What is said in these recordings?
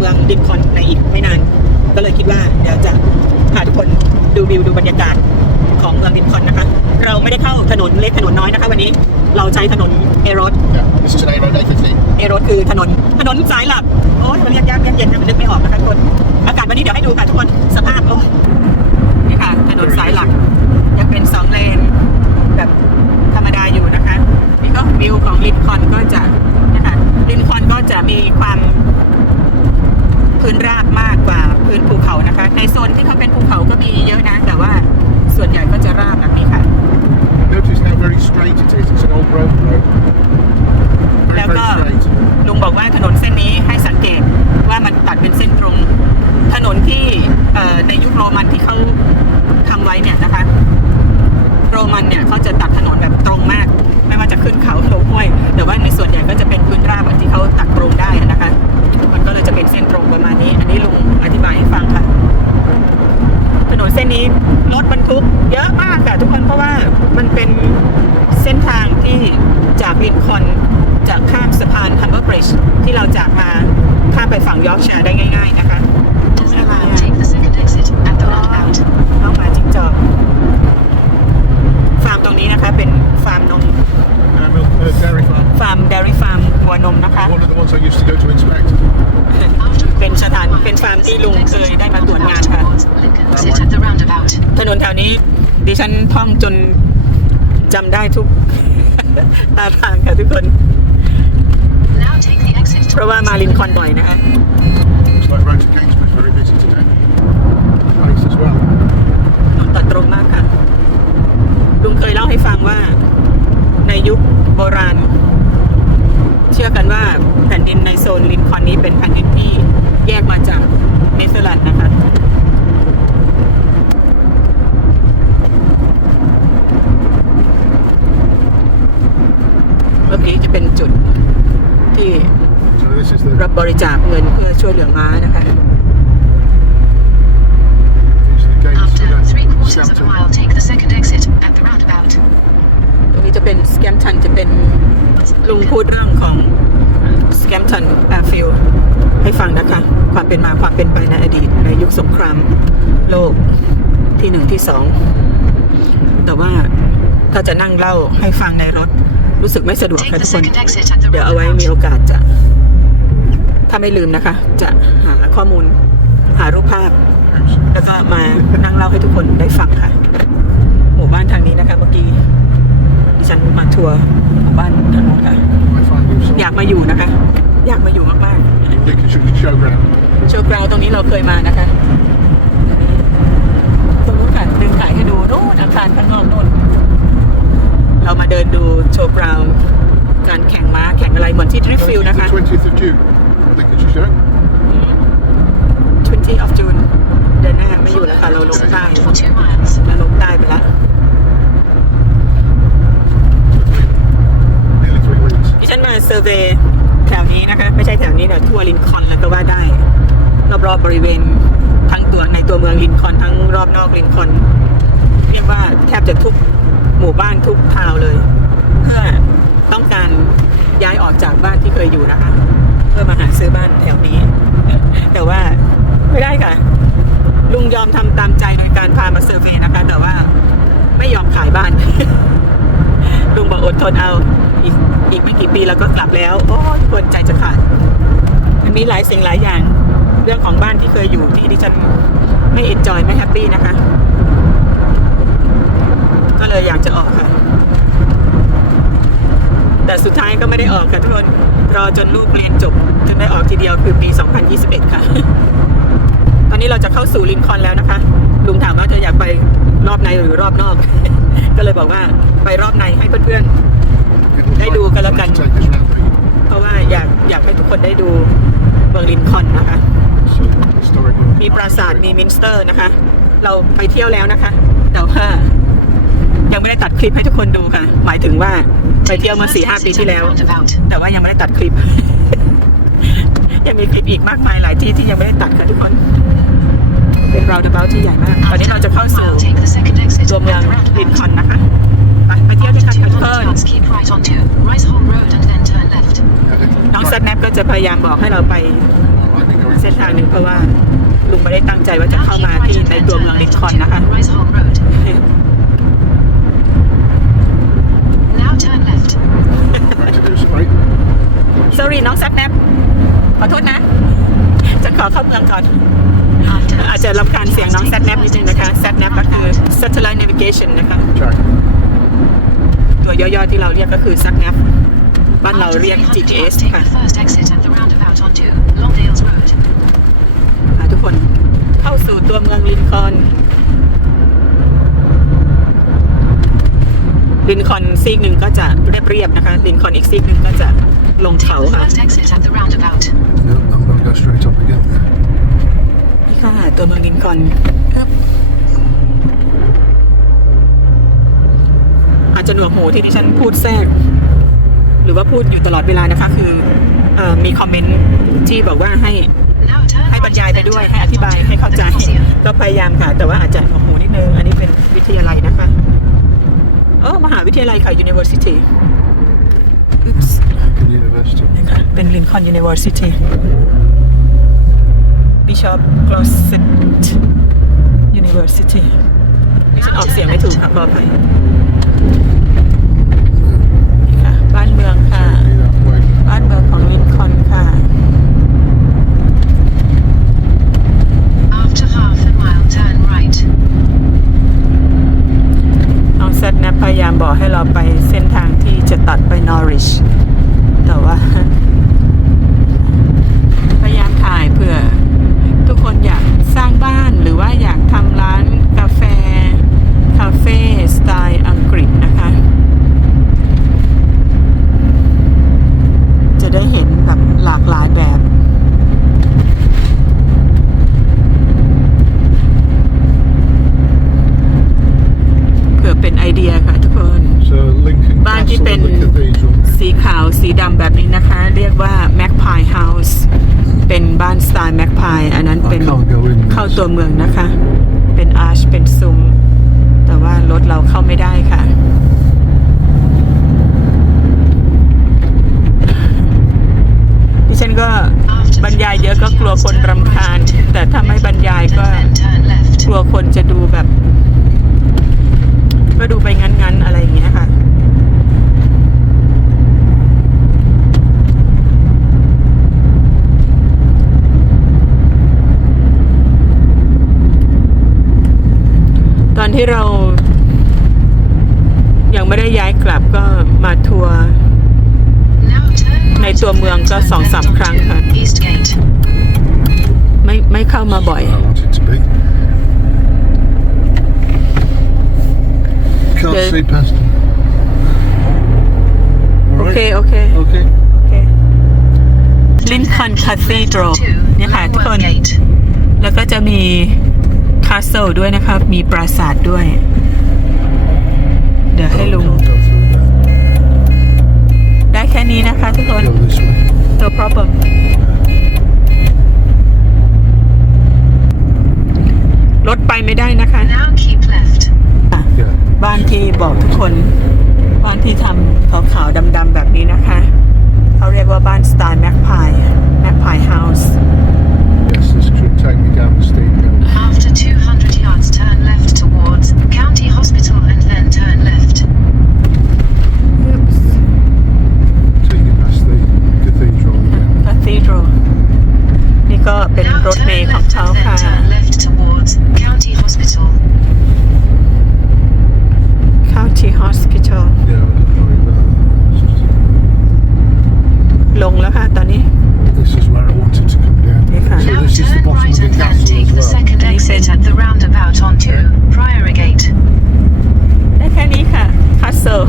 เมืองลินคอนในอีกไม่นาน ก็เลยคิดว่าเดี๋ยวจะพาทุกคนดูวิวดูบรรยากาศของเมืองลินคอนนะคะ เราไม่ได้เข้าถนนเล็กถนนน้อยนะคะ วันนี้เราใช้ถนนเอโรด Yeah, this is an A road A15. เอโรดคือถนนถนนสายหลัก โอ้ยมันเรียกยากเรียกเย็นนะมันนึกไม่ออกนะคะทุกคน อากาศวันนี้เดี๋ยวให้ดูค่ะทุกคนสภาพโอ้ยนี่ค่ะถนนสายหลัก ยังเป็นสองเลน แบบธรรมดาอยู่นะคะ นี่ก็วิวของลินคอล์นก็จะนะคะลินคอล์นก็จะมีความ พื้นราบมากกว่าพื้นภูเขานะคะ ในโซนที่เขาเป็นภูเขาก็มีเยอะนะ แต่ว่าส่วนใหญ่ก็จะราบแบบนี้ค่ะ Notice how very straight it is. It's an old road road. Very, แล้ว very ก็ straight. ลุงบอกว่าถนนเส้นนี้ให้สังเกตว่ามันตัดเป็นเส้นตรง ถนนที่เอ่อในยุคโรมันที่เขาทำไว้เนี่ยนะคะ โรมันเนี่ยเขาจะตัดถนนแบบตรงมาก ไม่ว่าจะขึ้นเขาลงห้วยแต่ว่าในส่วนใหญ่ก็จะเป็นพื้นราบแบบที่เขาตัดตรงได้นะคะ มันก็เลยจะเป็นเส้นตรงประมาณนี้ อันนี้ลุงอธิบายให้ฟังค่ะถนนเส้นนี้รถบรรทุกเยอะมากค่ะทุกคนเพราะว่ามันเป็นเส้นทางที่จากลินคอล์นจากข้ามสะพานฮัมเบอร์บริดจ์ที่เราจากมาข้ามไปฝั่งยอร์กแชร์ได้ง่าย ๆนะคะ Does now take the second exit at the roundabout. น้องหมาจิ้งจอกฟาร์มตรงนี้นะคะเป็นฟาร์มนม Uh, milk, uh, dairy farm. ฟาร์มเดลี่ฟาร์มวัวนมนะคะ One of the ones I used to go to inspect. เป็นสถานเป็นฟาร์มที่ลุงเคยได้มาตรวจงานค่ะ Lincoln exit at the roundabout. ถนนแถวนี้ดิฉันท่องจนจำได้ทุก ตาทางค่ะทุกคน Now take the exit เพราะว่ามาลินคอล์นบ่อยนะคะ Looks like road to Gainsborough is very busy today. Nice as well. ถนนตัดตรงมากค่ะ ลุงเคยเล่าให้ฟังว่าในยุค โบราณ เชื่อกันว่าแผ่นดินในโซนลินคอนนี้เป็นแผ่นดินที่แยกมาจากเนเธอร์แลนด์นะคะ เมื่อกี้จะเป็นจุดที่ So this is the รับบริจาคเงินเพื่อช่วยเหลือม้านะคะ these are the gates After for three the quarters of a Southampton. mile, take the second exit at the roundabout. ตรงนี้จะเป็นสแกมทันจะเป็นลุงพูดเรื่องของสแกมทันแอร์ฟิลให้ฟังนะคะ ความเป็นมาความเป็นไปในอดีตในยุคสงครามโลก ที่หนึ่งที่สองแต่ว่าถ้าจะนั่งเล่าให้ฟังในรถ รู้สึกไม่สะดวก Take ค่ะ the ทุกคน second exit at the เดี๋ยวเอาไว้มีโอ roundabout. กาสจะ ถ้าไม่ลืมนะคะ จะหาข้อมูล หารูปภาพ แล้วก็มานั่งเล่าให้ทุกคนได้ฟังค่ะ หมู่บ้านทางนี้นะคะเมื่อกี้ดิฉันมาทัวร์หมู่บ้านทางนู้นค่ะ I find you some อยากมาอยู่นะคะ อยากมาอยู่มาก Lincolnshire showground. ๆโชว์กราวตรงนี้เราเคยมานะคะตรงนู้นค่ะดึงถ่ายให้ดูนู่นอาคารข้างนอกนู่น เรามาเดินดูโชว์กราวการแข่งม้าแข่งอะไรเหมือนที่ดริฟฟิล It's นะคะ the 20th of June. Lincolnshire show. 20 of June เดือนหน้าไม่อยู่แล้วค่ะ เราลงใต้ For two miles. เราลงใต้ไปแล้ว Nearly three weeks. ดิฉันมาเซอร์เวย์แถวนี้นะคะ ไม่ใช่แถวนี้นะทั่วลินคอล์นแล้วก็ว่าได้ รอบๆบริเวณทั้งตัวในตัวเมืองลินค อล์นทั้งรอบนอกลินคอนเรียกว่าแทบจะทุกหมู่บ้านทุกทาวเลย เพื่อต้องการย้ายออกจากบ้านที่เคยอยู่นะคะ เพื่อมาหาซื้อบ้านแถวนี้ แต่ว่าไม่ได้ค่ะ ลุงยอมทำตามใจโดยการพามาเซอร์เวย์นะคะ แต่ว่าไม่ยอมขายบ้าน ลุงบอกอดทนเอาอีกอีกไม่กี่ปีแล้วก็กลับแล้ว โอ้ยคนใจจะขาดมันมีหลายสิ่งหลายอย่าง เรื่องของบ้านที่เคยอยู่ที่ดิฉัน ไม่เอ็นจอยไม่แฮปปี้นะคะ ก็เลยอยากจะออกค่ะ แต่สุดท้ายก็ไม่ได้ออกค่ะทุกคนรอจนลูกเรียนจบจนได้ออกทีเดียวคือปี 2021 ค่ะ ตอนนี้เราจะเข้าสู่ลินคอล์นแล้วนะคะ ลุงถามว่าจะอยากไปรอบในหรือรอบนอก ก็เลยบอกว่าไปรอบในให้เพื่อนๆ ได้ดูกันแล้วกัน Take us round the เพราะว่าอยากอยากให้ทุกคนได้ดูเมืองลินคอล์นนะคะ historic มีปราสาทมีมินสเตอร์นะคะ เราไปเที่ยวแล้วนะคะ แต่ว่ายังไม่ได้ตัดคลิปให้ทุกคนดูค่ะ หมายถึงว่าไป Take เที่ยว the เมื่อ first สี่ห้า exit ปี at ที่ the แล้ว roundabout. แต่ว่ายังไม่ได้ตัดคลิป ยังมีคลิปอีกมากมายหลายที่ที่ยังไม่ได้ตัดค่ะทุกคน เป็น roundabout ที่ใหญ่มาก ตอนนี้เราจะเข้าสู่ Mile, take the second exit ตัว at เมือง the ลิน roundabout. คอล์นนะคะไปไปเที่ยวด้วย After กันค่ะทุก200คน yards, keep right onto Rice Hall Road and then turn left. น้องแซดแนปก็จะพยายามบอกให้เราไป I've been going เส้นทางหนึ่งเพราะว่าลุงไม่ได้ตั้งใจว่าจะ Now เข้า keep มา right ที่ and ใน then ตัว turn เมืองลิน left คอล์น onto นะคะ Rice Hall Road. Now turn left. right to do straight. sorry น้องแซดแนปขอโทษนะ จะขอเข้าเมืองก่อน After อาจจะรำคาญเสียงน้องแซดแนปนิดนึงนะคะแซดแนปก็คือ satellite navigation นะคะ Check. ตัวย่อๆที่เราเรียกก็คือ sat nav บ้านเราเรียก After 300 GPS yards, take ค่ะ the first exit at the roundabout onto Longdales Road. อ่าทุกคนเข้า สู่ตัวเมืองลินคอล์นลินคอล์นซีกหนึ่งก็จะเรียบๆนะคะลินคอล์นอีกซีกหนึ่งก็จะลง Take เขา the ค่ะ first exit at the roundabout. Yep, I'm going to go straight up again. นี่ค่ะตัวเมืองลินคอล์นครับอาจจะหนวกหูที่ดิฉันพูดแทรก หรือว่าพูดอยู่ตลอดเวลานะคะ คือเออมีคอมเมนต์ที่บอกว่าให้ Now turn ให้บร right รยาย and ไป then ด้วย turn ให้อ left ธิบาย onto ให้เข้าใจ the Colosseum. ก็พยายามค่ะ แต่ว่าอาจจะโอ้โหนิดนึงอันนี้เป็นวิทยาลัยนะคะเออมหาวิทยาลัยค่ะ University Oops In university. นะคะเป็น Lincoln University Bishop Closet University ดิฉันออกเสียงไม่ถูกค่ะขออภัยนี่ค่ะ บ้านเมืองค่ะ Be that way. บ้านเมืองของลินคอล์นค่ะ After half a mile, turn right. น้องเซตนะพ ยายามบอกให้เราไปเส้นทางที่จะตัดไปนอริช แต่ว่า พยายามถ่ายเผื่อทุกคนอยากสร้างบ้านหรือว่าอยากทำร้านกาแฟ คาเฟ่สไตล์อังกฤษนะคะ จะได้เห็นแบบหลากหลายแบบ เผื่อเป็นไอเดียค่ะทุกคน So Lincoln บ้าน ที่เป็นสีขาวสีดำแบบนี้นะคะ เรียกว่า Magpie House เป็นบ้านสไตล์ Magpie อันนั้นเป็นเข้าตัวเมืองนะคะ เป็นอาร์ชเป็นซุ้ม แต่ว่ารถเราเข้าไม่ได้ค่ะดิฉันก็บรรยายเยอะก็กลัวคนรำคาญ แต่ถ้าไม่บรรยายก็กลัวคนจะดูแบบ ก็ดูไปงั้นๆอะไรอย่างเงี้ยค่ะ ที่เรา ยังไม่ได้ย้ายกลับก็มาทัวร์ Now turn ใน right ตัวเมือง and ก็ turn สอง left สามครั้ง onto ค่ะ East Gate. ไม่ไม่เข้ามาบ่อย I want it to be. Can't The- see past them. โอ Alright. เคโอเค Okay. โอเค Lincoln Cathedral เนี่ยค่ะทุกคน Langworth Gate. แล้วก็จะมี คาสเซิลด้วยนะครับ มีปราสาทด้วย เดี๋ยวให้ Oh, ลุง can't go through there. ได้แค่นี้นะคะทุกคน Go this way. no problem รถไปไม่ได้นะคะ Now keep left. Yeah. บ้านที่บอกทุกคน บ้านที่ทำขาวๆดำๆแบบนี้นะคะ เขาเรียกว่าบ้านสไตล์แม็กพายแม็กพายเฮาส์ Yes, this should take me down the steep hill. After 200 yards, turn left towards County Hospital and then turn left. Till you pass the cathedral again. Cathedral นี่ก็เป็น Now รถ turn เมล์ของ left เขา and ค่ะ then turn left towards County Hospital. County Hospital Yeah, I don't worry about that. It's just- ลงแล้วค่ะตอนนี้ This is where I wanted to come down. Okay. So Now this is the turn bottom right of the and then castle take as the well. second exit at the roundabout onto Priory Gate. ได้แค่นี้ค่ะ Castle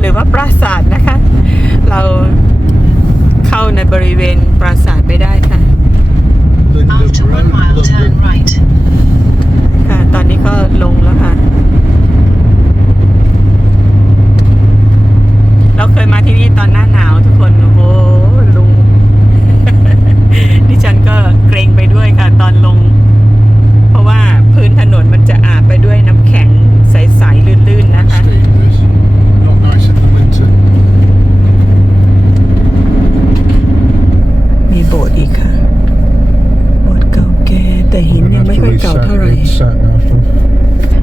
หรือว่าปราสาทนะคะ เราเข้าในบริเวณปราสาทไม่ได้ค่ะ Linden After one Road, mile, turn London. right. ค่ะ ตอนนี้ก็ลงแล้วค่ะ เราเคยมาที่นี่ตอนหน้าหนาวทุกคน โอ้โหลุง ดิฉันก็เกรงไปด้วยค่ะ ตอนลง เพราะว่า sat nav from.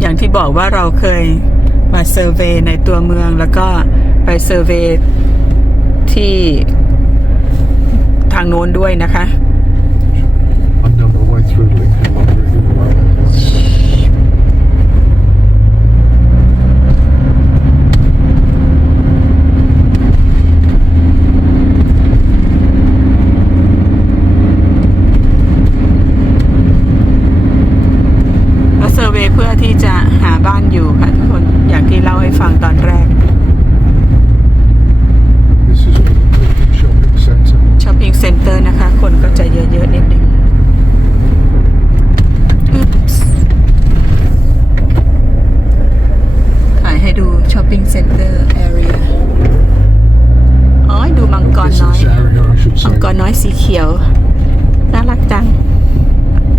อย่างที่บอกว่าเราเคยมา เซอร์เวย์ในตัวเมืองแล้วก็ไปเซอร์เวย์ที่ทางโน้นด้วยนะคะ I know my way through Lincoln not really well. Lincoln ก็เซอร์เวย์เพื่อที่จะหาบ้านอยู่ค่ะทุกคน อย่างที่เล่าให้ฟังตอนแรก This is a shopping centre. ช้อปปิ้งเซ็นเตอร์นะคะ คนก็จะเยอะๆนิดนึงอุ๊ปส์ถ่ายให้ดูช้อปปิ้งเซ็นเตอร์แอเรียอ๋อ ดูมังกรน้อย Business area, I should มัง say. กรน้อยสีเขียว น่ารักจัง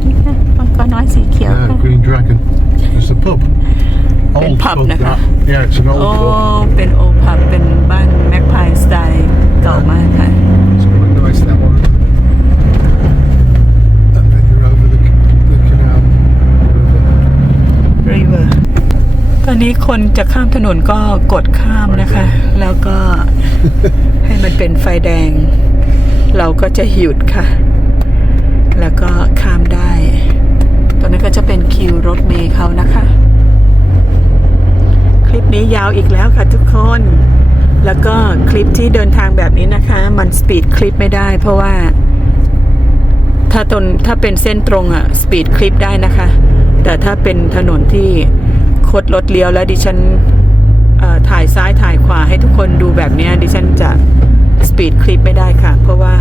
นี่ค่ะมังกรน้อยสีเขียว Yeah, ค่ะ Green Dragon. There's a pub. Been Old pub pub, now. that. Yeah, it's an โอ้ old pub. เป็นโอพับเป็นบ้านแมกพายสไตล์เก่ามากค่ะ It's quite nice, that one. And then you're over the, the canal. river. river ตอนนี้คนจะข้ามถนนก็กดข้ามนะคะ แล้วก็ ให้มันเป็นไฟแดง เราก็จะหยุดค่ะ แล้วก็ข้ามได้ ตอนนี้นก็จะเป็นคิวรถเมย์เขานะคะค ลิปนี้ยาวอีกแล้วค่ะทุกคน แล้วก็คลิปที่เดินทางแบบนี้นะคะ มันสปีดคลิปไม่ได้ เพราะว่า ถ้าตนถ้าเป็นเส้นตรงอะสปีดคลิปได้นะคะ แต่ถ้าเป็นถนนที่คดรถเลี้ยวแล้วดิฉันถ่ายซ้ายถ่ายขวาให้ทุกคนดูแบบนี้ดิฉันจะสปีดคลิปไม่ได้ค่ะ เพราะว่า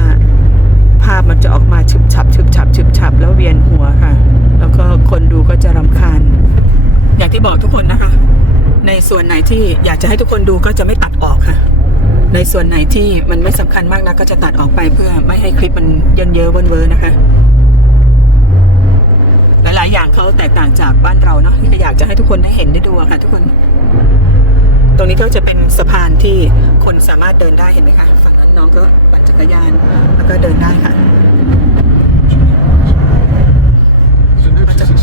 ภาพมันจะออกมาฉึบฉับฉึบฉับฉึบฉับแล้วเวียนหัวค่ะ แล้วก็คนดูก็จะรำคาญ อย่างที่บอกทุกคนนะคะ ในส่วนไหนที่อยากจะให้ทุกคนดูก็จะไม่ตัดออกค่ะ ในส่วนไหนที่มันไม่สำคัญมากนะก็จะตัดออกไปเพื่อไม่ให้คลิปมันเยินเยอะเวินเวอร์นะคะ หลายๆ อย่างเขาแตกต่างจากบ้านเราเนาะที่อยากจะให้ทุกคนได้เห็นได้ดูค่ะ ทุกคน ตรงนี้ก็จะเป็นสะพานที่คนสามารถเดินได้เห็นไหมคะ ฝั่งนั้นน้องก็ปั่นจักรยานแล้วก็เดินได้ค่ะ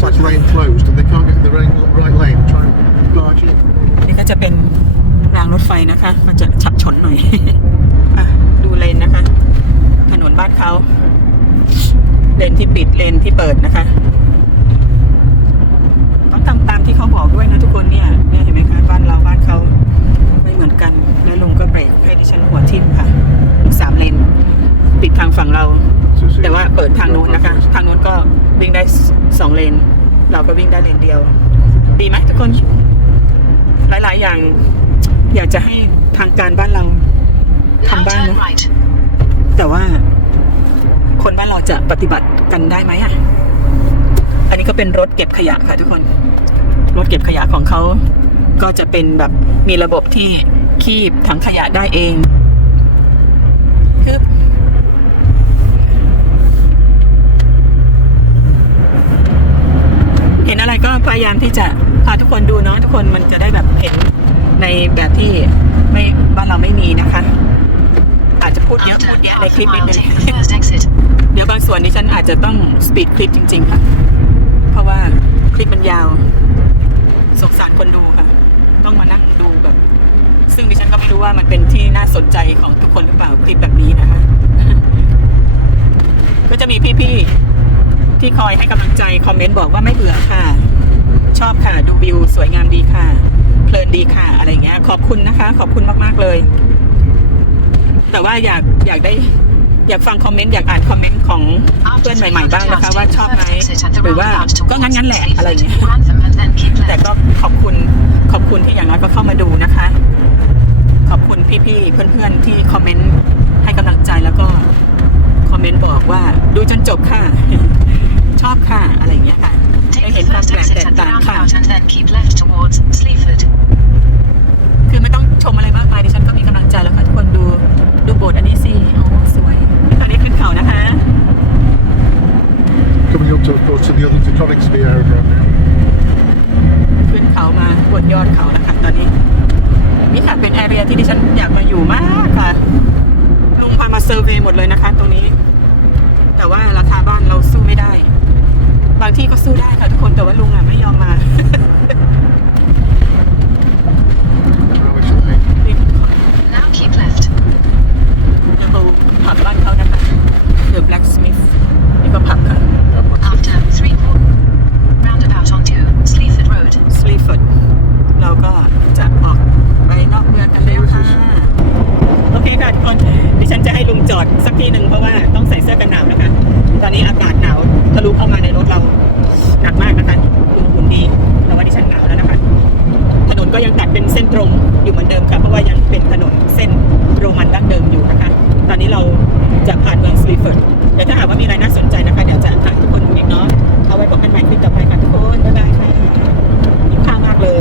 like rain closed and they can't get the right lane try and barge in นี่ก็จะเป็นรางรถไฟนะคะ มันจะฉับฉนหน่อยอดูเลนนะคะ ถนนบ้านเขา เลนที่ปิดเลนที่เปิดนะคะ ก็วิ่งได้เลนเดียว ดีไหมทุกคน หลาย ๆ อย่าง อยากจะให้ทางการบ้านเรา Now Come back, turn no? right. แต่ว่า คนบ้านเราจะปฏิบัติกันได้ไหมอะ อันนี้ก็เป็นรถเก็บขยะค่ะทุกคน รถเก็บขยะของเขาก็จะเป็นแบบมีระบบที่คีบถังขยะได้เองคือเห็นอะไรก็ พยายามที่จะพาทุกคนดูเนาะทุกคนมันจะได้แบบเห็นในแบบที่ไม่บ้านเราไม่มีนะคะ อาจจะพูดเยอะ After พูดแยะใน half คลิ a ปนิด mile, นึง take the first exit. เดี๋ยวบางส่วนนี้ฉันอาจจะต้องสปีดคลิปจริง ๆ ค่ะ เพราะว่าคลิปมันยาวสงสารคนดูค่ะ ต้องมานั่งดูแบบ ซึ่งดิฉันก็ไม่รู้ว่ามันเป็นที่น่าสนใจของทุกคนหรือเปล่าคลิปแบบนี้นะคะ ก็จะมีพี่ๆที่คอยให้กำลังใจคอมเมนต์บอกว่าไม่เบื่อค่ะ ชอบค่ะ ดูวิวสวยงามดีค่ะ เพลินดีค่ะ อะไรเงี้ย ขอบคุณนะคะ ขอบคุณมากๆเลย แต่ว่าอยากอยากได้อยากฟังคอมเมนต์อยากอ่านคอมเมนต์ของเพื่อนใหม่ๆบ้างนะคะ ว่าชอบไหมหรือว่าก็งั้นๆแหละอะไรเงี้ยแต่ก็ขอบคุณขอบคุณที่อย่างน้อยก็เข้ามาดูนะคะ ขอบคุณพี่ๆ เพื่อนๆ ที่คอมเมนต์ให้กำลังใจแล้วก็คอมเมนต์บอกว่าดูจนจบค่ะ ชอบค่ะ อะไรอย่างเงี้ยค่ะ ได้ Take เห็ the นความ first แปลก exit แตก at the ต่างค่ะ roundabout and then keep left towards Sleaford. คือไม่ต้องชมอะไรมากมายดิฉันก็มีกำลังใจแล้วค่ะทุกคนดูดูโบสถ์อันนี้สิโอ้สวยตอนนี้ขึ้นเขานะคะ Coming up to, of course, to the other to Coningsby aerodrome now. ขึ้นเขามาบน ยอดเขาแล้วค่ะตอนนี้นี่ค่ะเป็นแอเรียที่ดิฉันอยากมาอยู่มากค่ะลุงพามาเซอร์เวย์หมดเลยนะคะ ตรงนี้ แต่ว่าราคาบ้านเราสู้ไม่ได้ บางที่ก็สู้ได้ค่ะทุกคนแต่ว่าลุงอะไม่ยอมมา Rubbish lane. ลินคอน Now keep left. แล้วก็ผับบ้านเขานะคะ The Blacksmith นี่ก็ผับค่ะ After 3 quarter. Roundabout onto Sleaford Road. Sleaford เราก็จะออกไปนอกเมืองกันแล้วค่ะโอเคค่ะทุกคนดิฉันจะให้ลุงจอดสักทีหนึ่งเพราะว่าต้องใส่เสื้อกันหนาวนะคะ ตอนนี้อากาศหนาวทะลุเข้ามาในรถเราหนักมากนะคะดูหุ่นดีแต่ว่าดิฉันหนาวแล้วนะคะถนนก็ยังตัดเป็นเส้นตรงอยู่เหมือนเดิมค่ะเพราะว่ายังเป็นถนนเส้นโรมันดั้งเดิมอยู่นะคะ ตอนนี้เราจะผ่านเมืองสวีฟเฟิร์ดเดี๋ยวถ้าหากว่ามีอะไรน่าสนใจนะคะ เดี๋ยวจะถ่ายทุกคนดูอีกเนาะเอาไว้พบกันใหม่คลิปต่อไปค่ะทุกคนบ๊ายบายค่ะ ข้างมากเลย